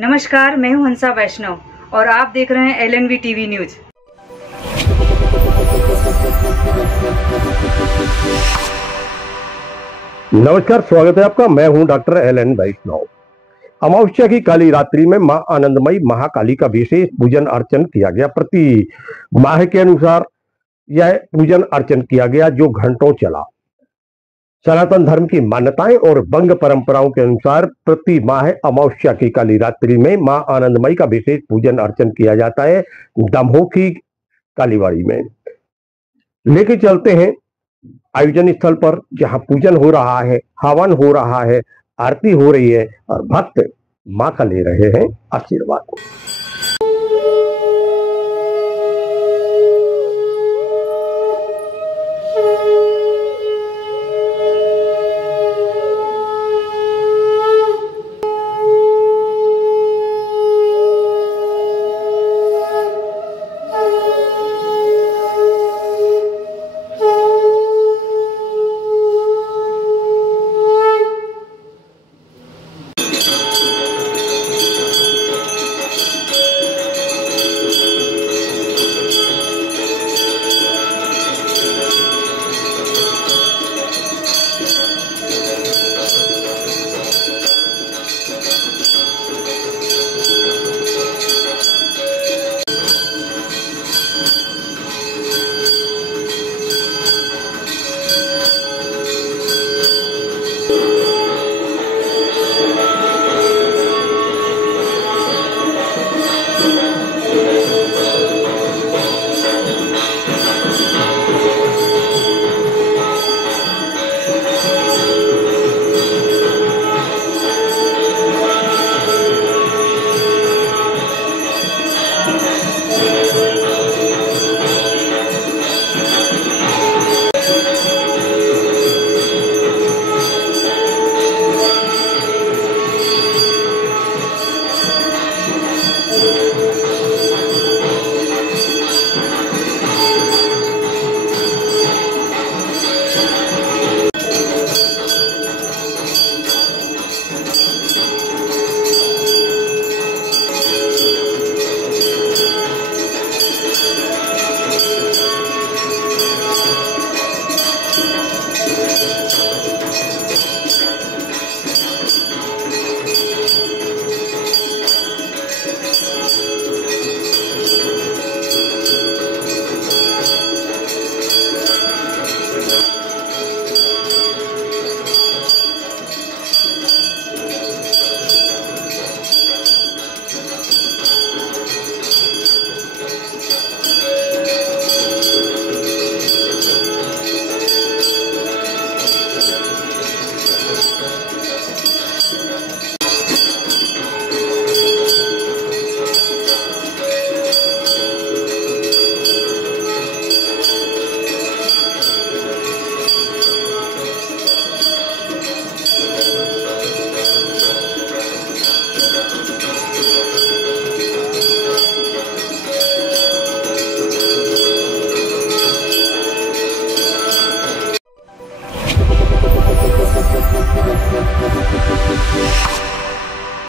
नमस्कार, मैं हूं हंसा वैष्णव और आप देख रहे हैं LNV टीवी न्यूज। नमस्कार, स्वागत है आपका। मैं हूं डॉक्टर LN वैष्णव। अमावस्या की काली रात्रि में मां आनंदमयी महाकाली का विशेष पूजन अर्चन किया गया। प्रति माह के अनुसार यह पूजन अर्चन किया गया जो घंटों चला। सनातन धर्म की मान्यताएं और बंग परंपराओं के अनुसार प्रति माह अमावस्या की काली रात्रि में मां आनंदमयी का विशेष पूजन अर्चन किया जाता है। दमोह की कालीबाड़ी में लेके चलते हैं आयोजन स्थल पर, जहां पूजन हो रहा है, हवन हो रहा है, आरती हो रही है और भक्त मां का ले रहे हैं आशीर्वाद।